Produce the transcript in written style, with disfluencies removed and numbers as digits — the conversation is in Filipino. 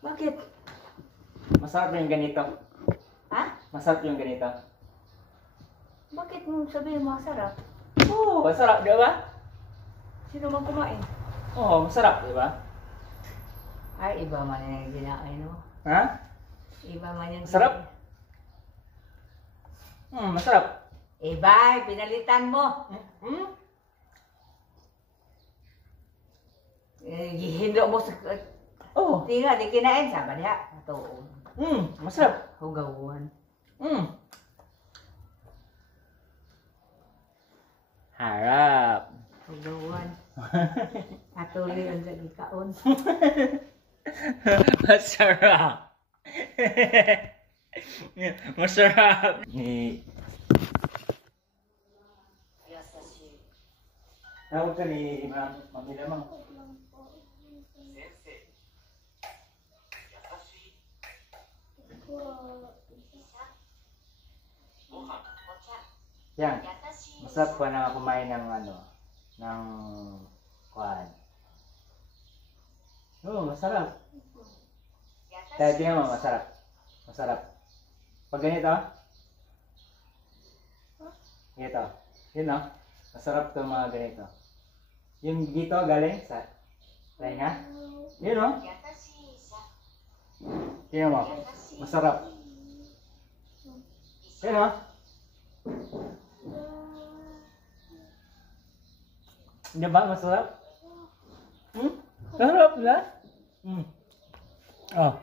Bakit? Masarap yung ganito. Ha? Masarap yung ganito. Bakit mo sabihin masarap? Oo, masarap, di ba? Sino man kumain? Oo, masarap, di ba? Ay, iba man yung ginain mo. Ha? Iba man yung Masarap? Masarap. Iba, pinalitan mo. Hmm? Hindo mo sa... Oo. Di nga, di kinain sa diha. Ito. Masarap. Hugawan. Harap. Hugawan. Atuloy ang gikaon. Masarap. Masarap. Tawag ka ni Mami Lamang. Yan. Masarap ko na kumain ng ng kuwan. Oo, masarap. Kaya tingnan mo, masarap. Masarap. Pag ganito, ganito. Yun o. Masarap to mga ganito. Yung dito galing sa tenga. Yun o. Tingnan mo. Masarap. Yun o. Di ba masarap? Sarap na? Oh.